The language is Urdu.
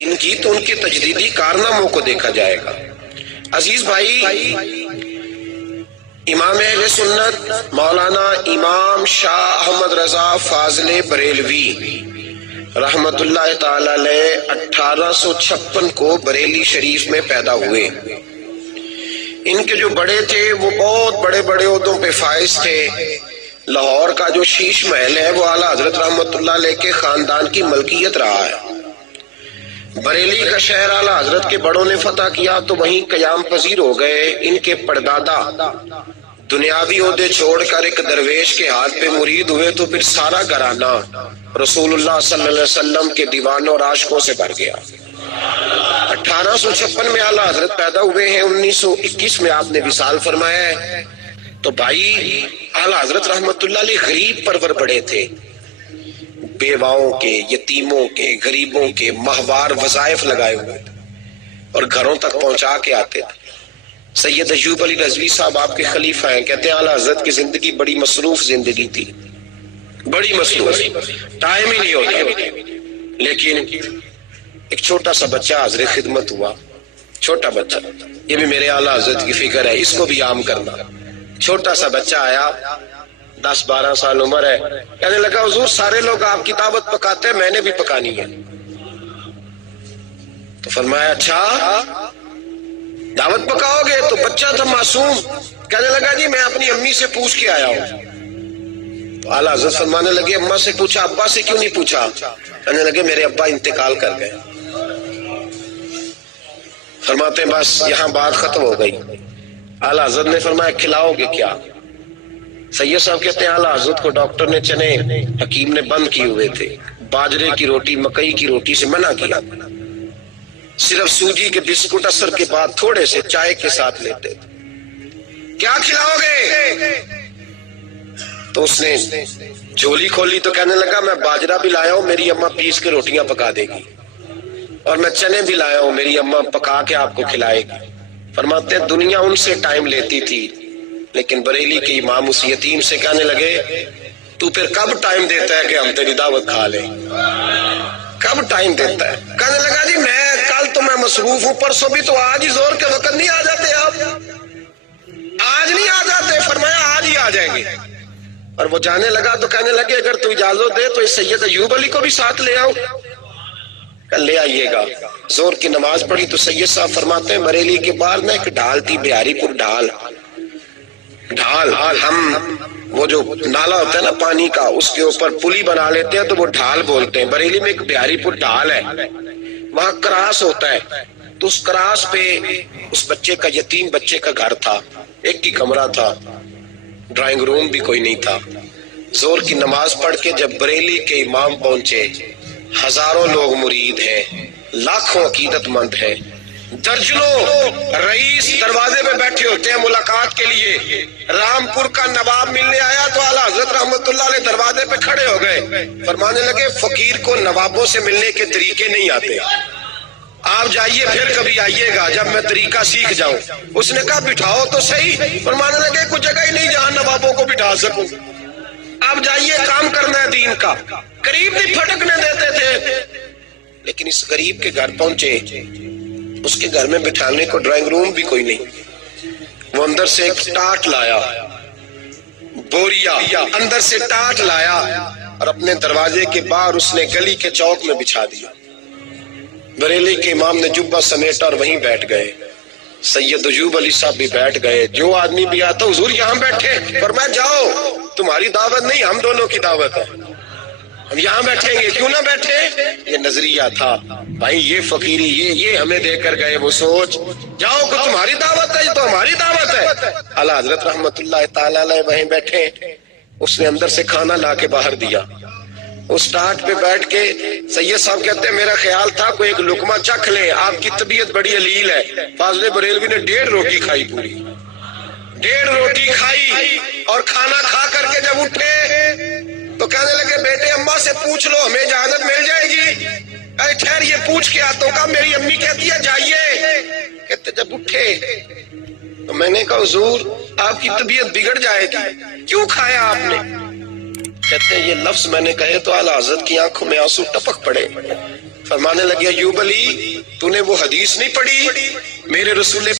ان کی تو ان کے تجدیدی کارناموں کو دیکھا جائے گا۔ عزیز بھائی، امام اہل سنت مولانا امام شاہ احمد رضا فاضل بریلوی رحمت اللہ تعالی علیہ 1856 کو بریلی شریف میں پیدا ہوئے۔ ان کے جو بڑے تھے وہ بہت بڑے بڑے عہدوں پہ فائز تھے۔ لاہور کا جو شیش محل ہے وہ اعلیٰ حضرت رحمت اللہ علیہ کے خاندان کی ملکیت رہا ہے۔ بریلی کا شہر اعلیٰ حضرت کے بڑوں نے فتح کیا تو وہیں قیام پذیر ہو گئے۔ ان کے پردادا دنیاوی عہدے چھوڑ کر ایک درویش کے ہاتھ پہ مرید ہوئے تو پھر سارا گھرانہ رسول اللہ صلی اللہ علیہ وسلم کے دیوانوں اور عاشقوں سے بھر گیا۔ 1856 میں اعلیٰ حضرت پیدا ہوئے ہیں، 1921 میں آپ نے وصال فرمایا ہے۔ تو بھائی اعلیٰ حضرت رحمت اللہ علیہ غریب پرور بڑے تھے، بیواؤں کے، یتیموں کے، غریبوں کے ماہوار وظائف لگائے ہوئے تھے اور گھروں تک پہنچا کے آتے تھے۔ سید ایوب علی رضوی صاحب آپ کے خلیفہ ہیں، کہتے ہیں اعلیٰ حضرت کی زندگی بڑی مصروف زندگی تھی، بڑی مصروف، ٹائم ہی نہیں ہوتا۔ لیکن ایک چھوٹا سا بچہ حاضر خدمت ہوا، چھوٹا بچہ، یہ بھی میرے اعلیٰ حضرت کی فکر ہے، اس کو بھی عام کرنا۔ چھوٹا سا بچہ آیا، 10-12 سال عمر ہے، کہنے لگا حضور سارے لوگ آپ کی دعوت پکاتے ہیں، میں نے بھی پکانی ہے۔ تو فرمایا اچھا دعوت پکاؤ گے؟ تو بچہ تھا معصوم، کہنے لگا جی میں اپنی امی سے پوچھ کے آیا ہوں۔ تو اعلیٰ حضرت فرمانے لگے اماں سے پوچھا، ابا سے کیوں نہیں پوچھا؟ کہنے لگے میرے ابا انتقال کر گئے۔ فرماتے ہیں بس یہاں بات ختم ہو گئی۔ اعلیٰ حضرت نے فرمایا کھلاؤ گے کیا؟ سید صاحب کہتے ہیں اعلیٰ حضرت کو ڈاکٹر نے چنے حکیم نے بند کیے ہوئے تھے، باجرے کی روٹی مکئی کی روٹی سے منع کیا، صرف سوجی کے بسکٹ اثر کے بعد تھوڑے سے چائے کے ساتھ لیتے تھے۔ کیا کھلاؤ گے؟ تو اس نے جھولی کھولی تو کہنے لگا میں باجرہ بھی لایا ہوں، میری اماں پیس کے روٹیاں پکا دے گی، اور میں چنے بھی لایا ہوں، میری اماں پکا کے آپ کو کھلائے گی۔ فرماتے ہیں دنیا ان سے ٹائم لیتی تھی، لیکن بریلی کے امام اس یتیم سے کہنے لگے تو پھر کب ٹائم دیتا ہے کہ ہم تیری دعوت کھا لیں؟ کب ٹائم دیتا ہے؟ کہنے لگا جی میں کل تو میں مصروف ہوں، پرسوں بھی، تو آج ہی زور کے وقت نہیں آ جاتے آپ؟ آج نہیں آ جاتے؟ فرمایا آج ہی آ جائیں گے۔ اور وہ جانے لگا تو کہنے لگے اگر تو اجازت دے تو اس سید ایوب علی کو بھی ساتھ لے آؤ۔ کل لے آئیے گا۔ زور کی نماز پڑھی تو سید صاحب فرماتے ہیں بریلی کے باہر نا ایک ڈھال تھی، بہاری پور ڈھال، ہم وہ جو نالا ہوتا ہے نا پانی کا، اس کے اوپر پلی بنا لیتے ہیں تو وہ ڈھال بولتے ہیں۔ بریلی میں ایک بہاری پور ڈھال ہے، وہاں کراس ہوتا ہے، تو اس کراس پہ اس بچے کا، یتیم بچے کا گھر تھا، ایک ہی کمرہ تھا، ڈرائنگ روم بھی کوئی نہیں تھا۔ زور کی نماز پڑھ کے جب بریلی کے امام پہنچے، ہزاروں لوگ مرید ہیں، لاکھوں عقیدت مند ہیں، درجنوں رئیس دروازے پہ بیٹھے ہوتے ہیں ملاقات کے لیے۔ رامپور کا نواب ملنے آیا تو اعلیٰ حضرت رحمت اللہ علیہ دروازے پہ کھڑے ہو گئے، فرمانے لگے فقیر کو نوابوں سے ملنے کے طریقے نہیں آتے، آپ جائیے پھر کبھی آئیے گا جب میں طریقہ سیکھ جاؤں۔ اس نے کہا بٹھاؤ تو صحیح، فرمانے لگے کوئی جگہ ہی نہیں جہاں نوابوں کو بٹھا سکوں، آپ جائیے کام کرنا ہے دین کا۔ قریب بھی پھٹکنے دیتے تھے، لیکن اس غریب کے گھر پہنچے، اس کے گھر میں بٹھانے کو ڈرائنگ روم بھی کوئی نہیں۔ وہ اندر سے ایک ٹاٹ لایا، بوریا اندر سے ٹاٹ لایا، اور اپنے دروازے کے باہر اس نے گلی کے چوک میں بچھا دیا۔ بریلی کے امام نے جبہ سمیٹا اور وہیں بیٹھ گئے۔ سید ایوب علی صاحب بھی بیٹھ گئے، جو آدمی بھی آتا حضور یہاں بیٹھے، فرمایا جاؤ تمہاری دعوت نہیں ہم دونوں کی دعوت ہے، ہم یہاں بیٹھیں گے، کیوں نہ بیٹھے؟ یہ نظریہ تھا بھائی، یہ فقیری یہ ہمیں دے کر گئے، وہ سوچ جاؤ کہ تمہاری دعوت ہے، یہ تو ہماری دعوت ہے۔ اعلیٰ حضرت رحمت اللہ تعالی علیہ وہیں بیٹھے، اس نے اندر سے کھانا لا کے باہر دیا۔ اس ٹاٹ پہ بیٹھ کے سید صاحب کہتے ہیں میرا خیال تھا کوئی ایک لقمہ چکھ لے، آپ کی طبیعت بڑی علیل ہے۔ فاضل بریلوی نے 1.5 روٹی کھائی، پوری 1.5 روٹی کھائی، اور کھانا کھا کر کے جب اٹھے تو کہنے لگے بیٹے اماں سے پوچھ لو ہمیں اجازت مل جائے گی؟ ارے ٹھہر یہ پوچھ کے آتا ہوں۔ کہا میری امی کہتی ہے جائیے۔ کہتے جب اٹھے تو میں نے کہا حضور آپ کی طبیعت بگڑ جائے گی، کیوں کھایا آپ نے؟ کہتے ہیں یہ لفظ میں نے کہے تو اعلیٰ حضرت کی آنکھوں میں آنسو ٹپک پڑے۔ فرمانے لگے ایوب علی تو نے وہ حدیث نہیں پڑھی میرے رسول